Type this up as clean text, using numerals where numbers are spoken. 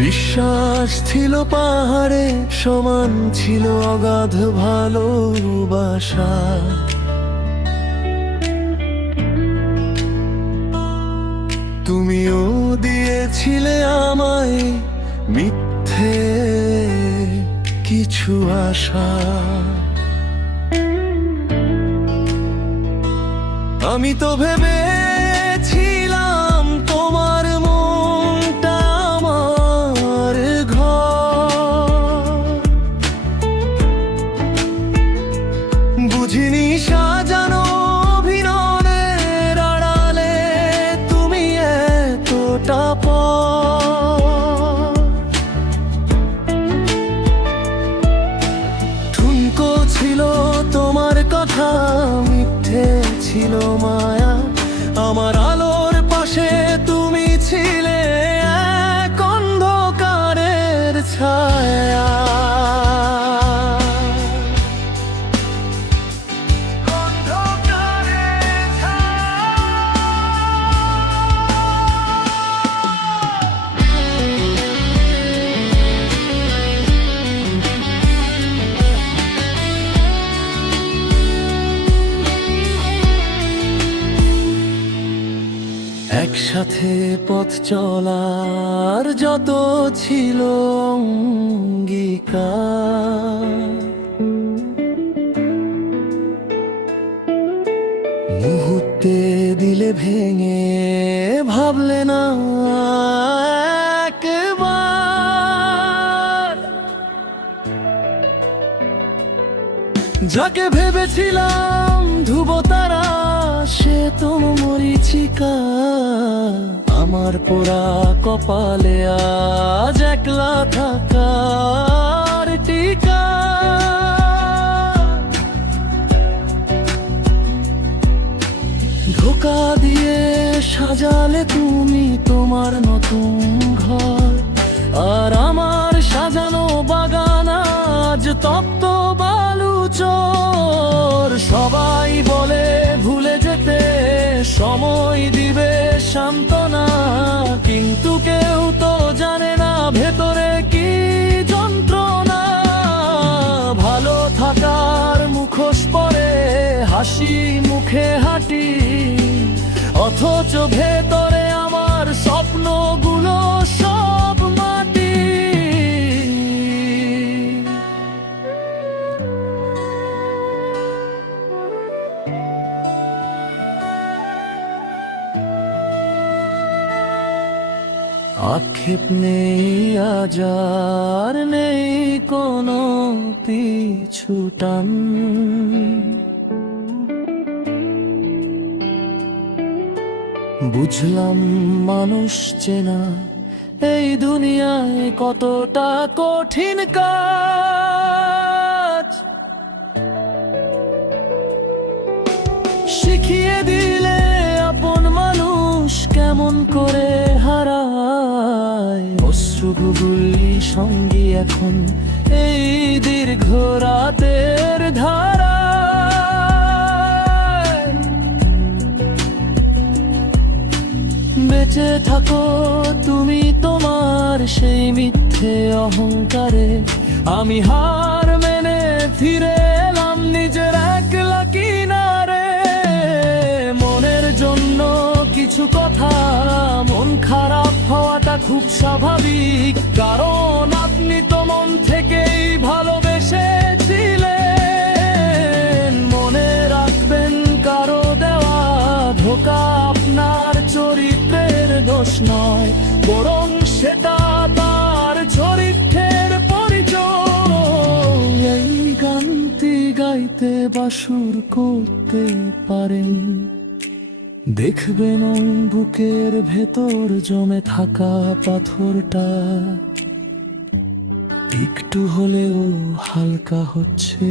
বিশ্বাস ছিল পাহাড়ে সমান, ছিল অগাধ ভালোবাসা। তুমিও দিয়েছিলে আমায় মিথ্যে কিছু আশা। আমি তো ভেবেছিলাম তোমার মনটা আমার ঘর, বুঝিনি সাজানো অভিনয়ের আড়ালে তুমি এতটা পর। ঠুনকো ছিল তোমার কথা, মিথ্যে ছিল মায়া। আমার আলোর পাশে তুমি ছিলে এক অন্ধকারের ছায়া। একসাথে পথ চলার যত ছিল অঙ্গীকার, মুহূর্তে দিলে ভেঙে, ভাবলে না একবার। যাকে ভেবেছিলাম ধ্রুব তারা, সে তো মরীচিকা। আমার পোড়া কপালে আজ একলা থাকার টিকা। ধোঁকা দিয়ে সাজালে তুমি তোমার নতুন ঘর, আর আমার সাজানো বাগান আজ তপ্ত বালুচর। সবাই বলে ভুলে যেতে সময় দিবে সান্ত্বনা, কিন্তু কেউ তো জানে না ভেতরে কি যন্ত্রণা। ভালো থাকার মুখোশ পরে হাসি মুখে হাঁটি, অথচ ভেতরে আমার স্বপ্নগুলো সব মাটি। আক্ষেপ নেই আজ আর নেই কোনো পিছুটান। বুঝলাম মানুষ চেনা এই দুনিয়ায় কতটা কঠিন কাজ। শিখিয়ে দিলে আপন মানুষ কেমন করে হারায়। অশ্রুগুলি সঙ্গী এখন এই দীর্ঘ রাতের ধারা। বেঁচে থাকো তুমি তোমার সেই মিথ্যে অহংকারে। আমি হার মেনে ফিরে এলাম নিজের একলা কিনারে। মনের জন্য কিছু কথা, মন খারাপ হওয়াটা খুব স্বাভাবিক, কারণ আপনি তো মন থেকেই ভালোবেসেছিলেন। মনে রাখবেন কারো দেওয়া ধোঁকা আপনার চরিত্রের দোষ নয়, বরং সেটা তার চরিত্রের পরিচয়। এই গানটি গাইতে বা সুর করতে পারেন, দেখবেন বুকের ভেতর জমে থাকা পাথরটা একটু হলেও হালকা হচ্ছে।